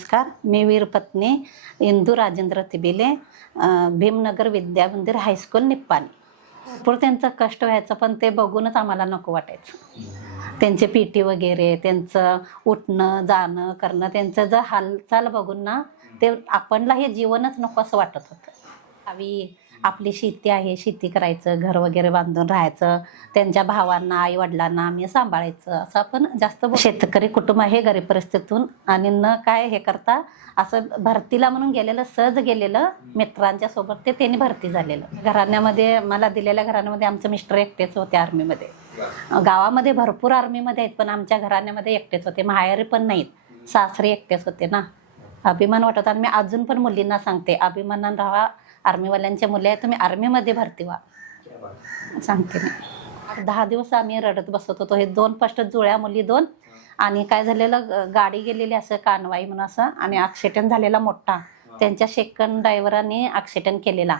नमस्कार. मी वीरपत्नी इंदू राजेंद्र तिबिले भीमनगर भीमनगर विद्यामंदिर हायस्कूल निप्पाणी. भरपूर त्यांचं कष्ट व्हायचं पण ते बघूनच आम्हाला नको वाटायचं. त्यांचे पीटी वगैरे त्यांचं उठणं जाणं करणं त्यांचं जर हालचाल बघून ना ते आपणला हे जीवनच नको असं वाटत होतं. गावी आपली शेती आहे शेती करायचं घर वगैरे बांधून राहायचं त्यांच्या भावांना आई वडिलांना आम्ही सांभाळायचं असं आपण जास्त शेतकरी कुटुंब आहे गरीब परिस्थितीतून आणि न काय हे करता असं भरतीला म्हणून गेलेलं सहज गेलेलं मित्रांच्या सोबत ते त्यांनी भरती झालेलं. घराण्यामध्ये मला दिलेल्या घराण्यामध्ये आमचं मिस्टर एकटेच होते आर्मीमध्ये. गावामध्ये भरपूर आर्मीमध्ये आहेत पण आमच्या घराण्यामध्ये एकटेच होते. माहेरी पण नाहीत. सासरे एकटेच होते ना. अभिमान वाटत आणि मी अजून पण मुलींना सांगते अभिमानानं राहा. आर्मीवाल्यांच्या मुली आहे तुम्ही आर्मीमध्ये भरती व्हा. सांगते मी. दहा दिवस आम्ही रडत बसत होतो. हे दोन फस्ट जुळ्या मुली दोन. आणि काय झालेलं ग- गाडी गेलेली असं कानवाई म्हणून असं आणि ॲक्सिडेंट झालेला मोठा. त्यांच्या सेकंड ड्रायव्हरांनी ॲक्सिडेंट केलेला.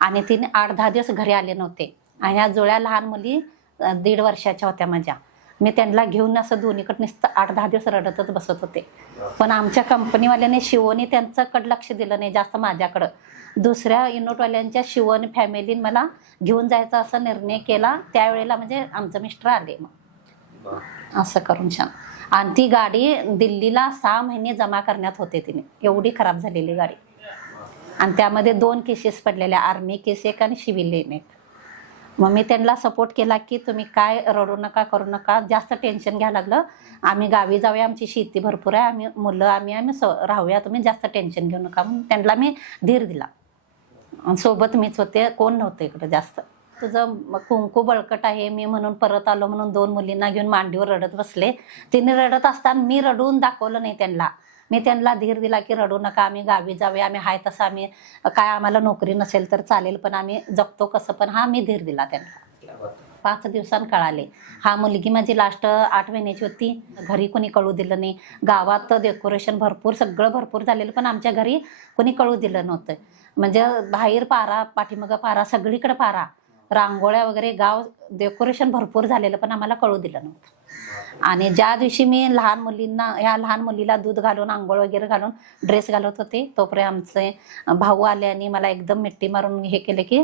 आणि तिने आठ दहा दिवस घरी आले नव्हते. आणि ह्या जुळ्या लहान मुली दीड वर्षाच्या होत्या माझ्या. मी त्यांना घेऊन असं दोन्हीकडे नुसतं आठ दहा दिवस रडतच बसत होते. पण आमच्या कंपनीवाल्याने शिवोनी त्यांचं कड लक्ष दिलं नाही जास्त माझ्याकडं. दुसऱ्या युनिटवाल्यांच्या शिवोनी फॅमिलीने मला घेऊन जायचा असा निर्णय केला. त्यावेळेला म्हणजे आमचं मिस्टर आले मग. असं करून छान. आणि ती गाडी दिल्लीला सहा महिने जमा करण्यात होते तिने. एवढी खराब झालेली गाडी. आणि त्यामध्ये दोन केसेस पडलेल्या आर्मी केस एक आणि सिव्हिल एक. मग मी त्यांना सपोर्ट केला की तुम्ही काय रडू नका करू नका जास्त टेन्शन घ्यायला लागलं. आम्ही गावी जाऊया आमची शेती भरपूर आहे आम्ही मुलं आम्ही आम्ही स राहूया तुम्ही जास्त टेन्शन घेऊ नका. म्हणून त्यांना मी धीर दिला. सोबत मीच होते कोण नव्हतं इकडं जास्त. तुझं कुंकू बळकट आहे मी म्हणून परत आलो म्हणून दोन मुलींना घेऊन मांडीवर रडत बसले. तिने रडत असताना मी रडून दाखवलं नाही त्यांना. मी त्यांना धीर दिला की रडू नका आम्ही गावी जावे आम्ही हाय तसं आम्ही काय आम्हाला नोकरी नसेल तर चालेल पण आम्ही जगतो कसं पण हा मी धीर दिला त्यांना. पाच दिवसांनी कळाले. हा मुलगी माझी लास्ट आठ महिन्याची होती. घरी कोणी कळू दिलं नाही. गावात डेकोरेशन भरपूर सगळं भरपूर झालेलं पण आमच्या घरी कोणी कळू दिलं नव्हतं. म्हणजे बाहेर पारा पाठीमागं पारा सगळीकडे पारा. रांगोळ्या वगैरे गाव डेकोरेशन भरपूर झालेलं पण आम्हाला कळू दिलं नव्हतं. आणि ज्या दिवशी मी लहान मुलींना ह्या लहान मुलीला दूध घालून आंघोळ वगैरे घालून ड्रेस घालत होते तोपर्यंत आमचे भाऊ आले आणि मला एकदम मिट्टी मारून हे केले की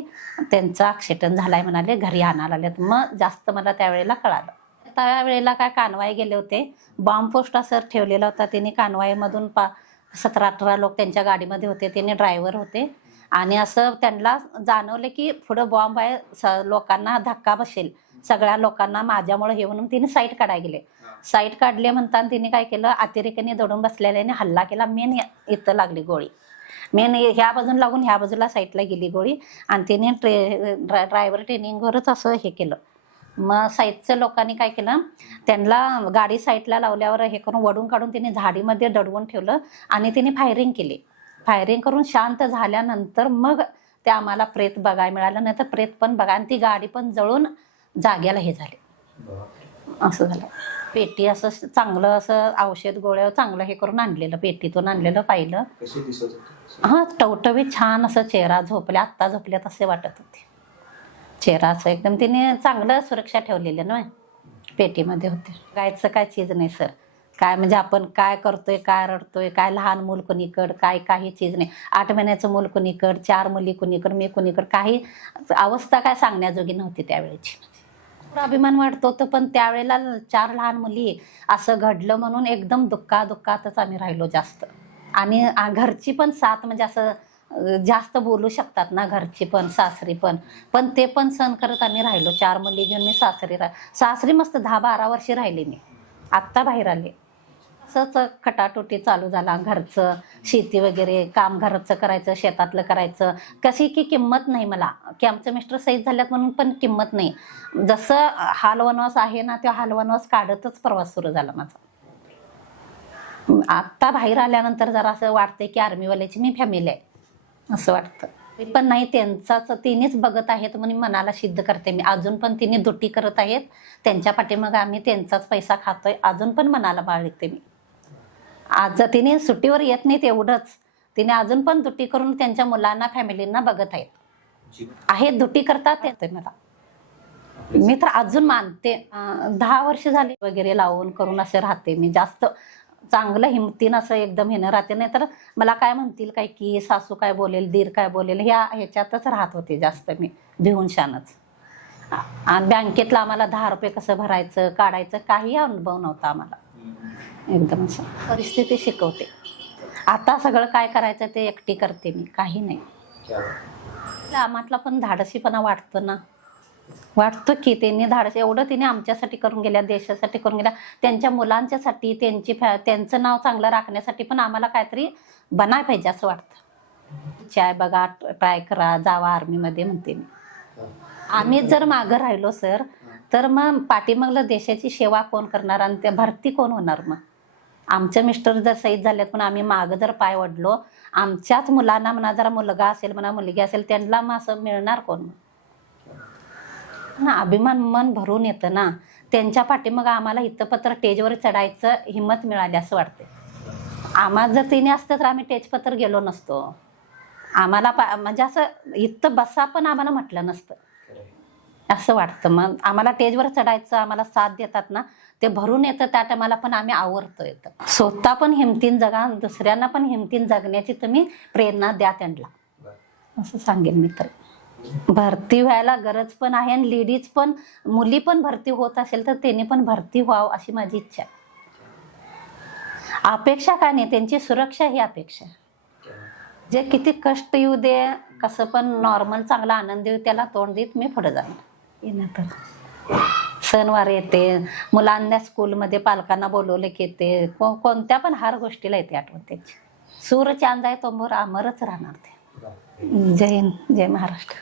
त्यांचं ॲक्सिडेंट झालाय म्हणाले घरी आणायला आलेत. मग जास्त मला त्यावेळेला कळालं. त्यावेळेला काय कानवाई गेले होते. बॉम्ब पोस्ट असं ठेवलेला होता. त्यांनी कानवाईमधून पा सतरा अठरा लोक त्यांच्या गाडीमध्ये होते. त्यांनी ड्रायव्हर होते. आणि असं त्यांना जाणवलं की पुढं बॉम्ब आहे स लोकांना धक्का बसेल. सगळ्या लोकांना माझ्यामुळे हे म्हणून तिने साईट काढायला गेले. साईट काढले म्हणताना तिने काय केलं? अतिरेकाने दडून बसलेल्याने हल्ला केला. मेन इथं लागली गोळी. मेन ह्या बाजूला लागून ह्या बाजूला साईडला गेली गोळी. आणि तिने ट्रे ड्रायव्हर ट्रेनिंगवरच असं हे केलं. मग साईडच्या लोकांनी काय केलं? त्यांना गाडी साईडला लावल्यावर हे करून वडून काढून तिने झाडीमध्ये दडवून ठेवलं आणि तिने फायरिंग केली. फायरिंग करून शांत झाल्यानंतर मग ते आम्हाला प्रेत बघायला मिळालं. नाही तर प्रेत पण बघा आणि ती गाडी पण जळून जाग्याला हे झाले. असं झालं. पेटी असं चांगलं असं औषध गोळ्या चांगलं हे करून आणलेलं पेटीतून आणलेलं पाहिलं. हा टवटवीत छान असं चेहरा झोपल्या आत्ता झोपल्यात असे वाटत होते. चेहरा असं एकदम तिने चांगलं सुरक्षा ठेवलेलं ना पेटीमध्ये होते. गायचं काय चीज नाही सर. काय म्हणजे आपण काय करतोय काय रडतोय काय लहान मूल कोणीकड काय काही चीज नाही. आठ महिन्याचं मूल कोणीकड चार मुली कोणीकड मी कोणीकड काही अवस्था काय सांगण्याजोगी नव्हती त्यावेळेची. अभिमान वाटतो तर पण त्यावेळेला चार लहान मुली असं घडलं म्हणून एकदम दुःखा दुःखातच आम्ही राहिलो जास्त. आणि घरची पण साथ म्हणजे असं जास्त बोलू शकतात ना घरची पण सासरी पण. पण ते पण सण करत आम्ही राहिलो. चार मुली घेऊन मी सासरी रा सासरी मस्त दहा बारा वर्षे राहिले मी. आत्ता बाहेर आले. असंच खटाटोटी चालू झाला घरचं शेती वगैरे काम घरचं करायचं शेतातलं करायचं. कशी की किंमत नाही मला. की आमचं मिस्टर सहीद झाल्यात म्हणून पण किंमत नाही. जसं हालवनवास आहे ना त्या हालवनवास काढतच प्रवास सुरू झाला माझा. आत्ता बाहेर आल्यानंतर जरा असं वाटतंय की आर्मीवाल्याची मी फॅमिली आहे. असं वाटतं. पण नाही त्यांचाच तिनेच बघत आहेत म्हणून मनाला सिद्ध करते मी. अजून पण तिने दुटी करत आहेत. त्यांच्या पाठीमाग आम्ही त्यांचाच पैसा खातोय. अजून पण मनाला बाळगते मी. आज तिने सुट्टीवर येत नाहीत एवढंच. तिने अजून पण दुटी करून त्यांच्या मुलांना फॅमिलींना बघत आहेत. आहेत दुटी करतात येते मला. मी तर अजून मानते. दहा वर्ष झाली वगैरे लावून करून असे राहते मी. जास्त चांगलं हिमतीनं असं एकदम हेनं राहते नाही तर मला काय म्हणतील काय की सासू काय बोलेल दीर काय बोलेल ह्या ह्याच्यातच राहत होते जास्त मी भिवून शानच आणि बँकेतलं आम्हाला दहा रुपये कसं भरायचं काढायचं काही अनुभव नव्हता आम्हाला. एकदम असं. परिस्थिती शिकवते. आता सगळं काय करायचं ते एकटी करते मी काही नाही. क्या पण धाडसीपणा वाटतो ना. वाटतं की त्यांनी धाडस एवढं तिने आमच्यासाठी करून गेल्या देशासाठी करून गेल्या त्यांच्या मुलांच्यासाठी त्यांची फॅ त्यांचं नाव चांगलं राखण्यासाठी पण आम्हाला काहीतरी बनाय पाहिजे असं वाटतं. चाय बघा ट्राय करा जावा आर्मीमध्ये म्हणते मी. आम्ही जर मागं राहिलो सर तर मग पाठीमागलं देशाची सेवा कोण करणार आणि त्या भरती कोण होणार मग? आमचे मिस्टर जर शहीद झालेत पण आम्ही मागं जर पाय वडलो आमच्याच मुलांना म्हणा जरा मुलगा असेल म्हणा मुलगी असेल त्यांना मग असं मिळणार कोण? ना अभिमान मन भरून येतं ना. त्यांच्या पाठीमागं आम्हाला हितपत्र टेजवर चढायचं हिंमत मिळाली असं वाटते आम्हाला जर तिने असतं तर आम्ही टेजपत्र गेलो नसतो. आम्हाला पा म्हणजे असं इथं बसा पण आम्हाला म्हटलं नसतं. असं वाटतं. मग आम्हाला टेजवर चढायचं आम्हाला साथ देतात ना ते भरून येतं त्या टायमाला पण आम्ही आवरतो येतं स्वतः पण हिमतीन जगा दुसऱ्यांना पण हिमतीन जगण्याची तुम्ही प्रेरणा द्या त्यांना. असं सांगेन मी तर. भरती व्हायला गरज पण आहे आणि लेडीज पण मुली पण भरती होत असेल तर त्यांनी पण भरती व्हावं अशी माझी इच्छा आहे. अपेक्षा काय नाही त्यांची सुरक्षा ही अपेक्षा जे किती कष्ट येऊ दे कसं पण नॉर्मल चांगला आनंद येऊ त्याला तोंड देत मी पुढे जाणार. येणार तर. सणवार येते मुलांना स्कूलमध्ये पालकांना बोलवले की येते को कोणत्या पण हर गोष्टीला येते आठवण त्याची. सूर चांद आहे तो मोर अमरच राहणार ते. जय हिंद जय महाराष्ट्र.